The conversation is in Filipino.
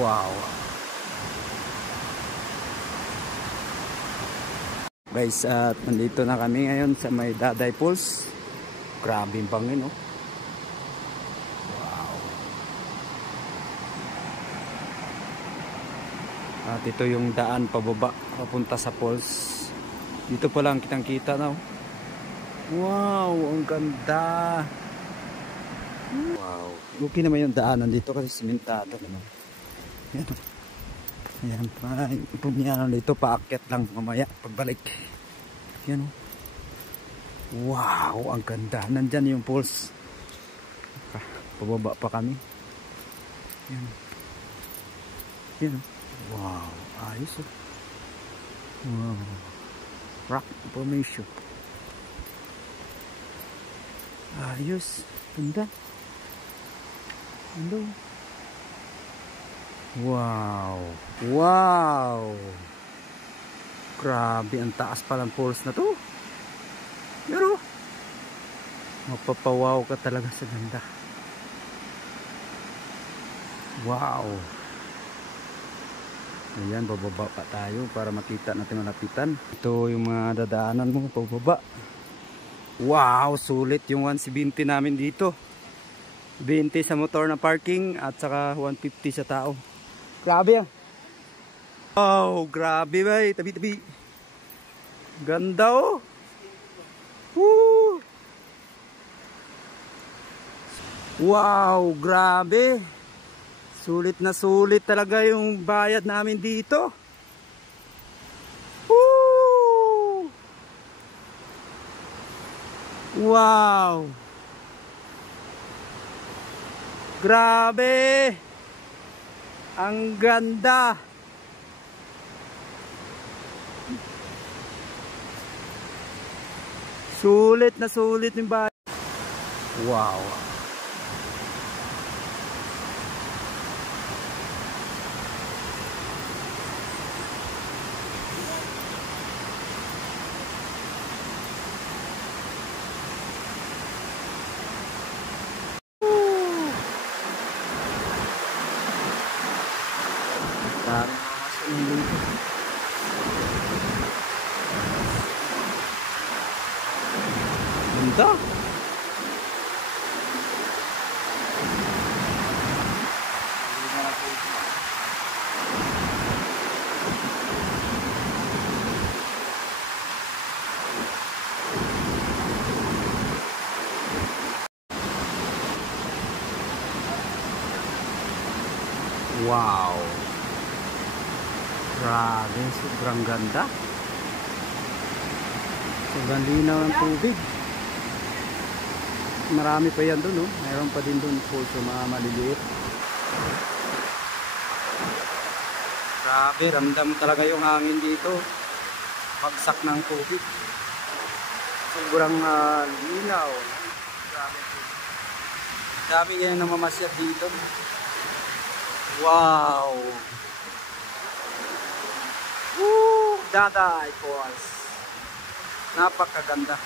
Wow. Guys, at nandito na kami ngayon sa may Daday Falls. Grabe yung bangin, oh. Wow. At ito yung daan pababa papunta sa falls. Dito pa lang kitang kita na, oh. Wow, ang ganda. Wow. Okay naman yung daanan dito kasi simentado naman. Yan. Ayan pa. Pumiyanan dito, paakyat lang mamaya pagbalik. Yan, oh. Wow, ang ganda. Nandyan yung falls. Pababa pa kami. Yan. Yan, oh. Wow, ayos, oh. Wow. Rock formation. Ayos. Ganda. Hello. Wow. Wow. Grabe, ang taas palang falls na to. Pero mapapawaw ka talaga sa ganda. Wow. Ayan, bababa pa tayo para makita natin malapitan. Ito yung mga dadaanan mo pababa. Wow, sulit yung 170 namin dito. 20 sa motor na parking at saka 150 sa tao. Grabe yan. Wow, grabe ba? Tabi-tabi. Ganda, oh. Woo! Wow, grabe. Sulit na sulit talaga yung bayad namin dito. Woo! Wow. Grabe. Ang ganda. Sulit na sulit yung bayad. Wow. Ganda. Wow. Grabe, sobrang ganda. Sobrang linaw ng tubig. Marami pa yan doon, oh. Mayroon pa din doon po sa mga maliliit. Grabe, ramdam talaga yung hangin dito. Bagsak ng tubig. Sobrang linaw. Grabe. Dami yan namamasyat dito. Wow. Woo! Daday Falls. Napakaganda.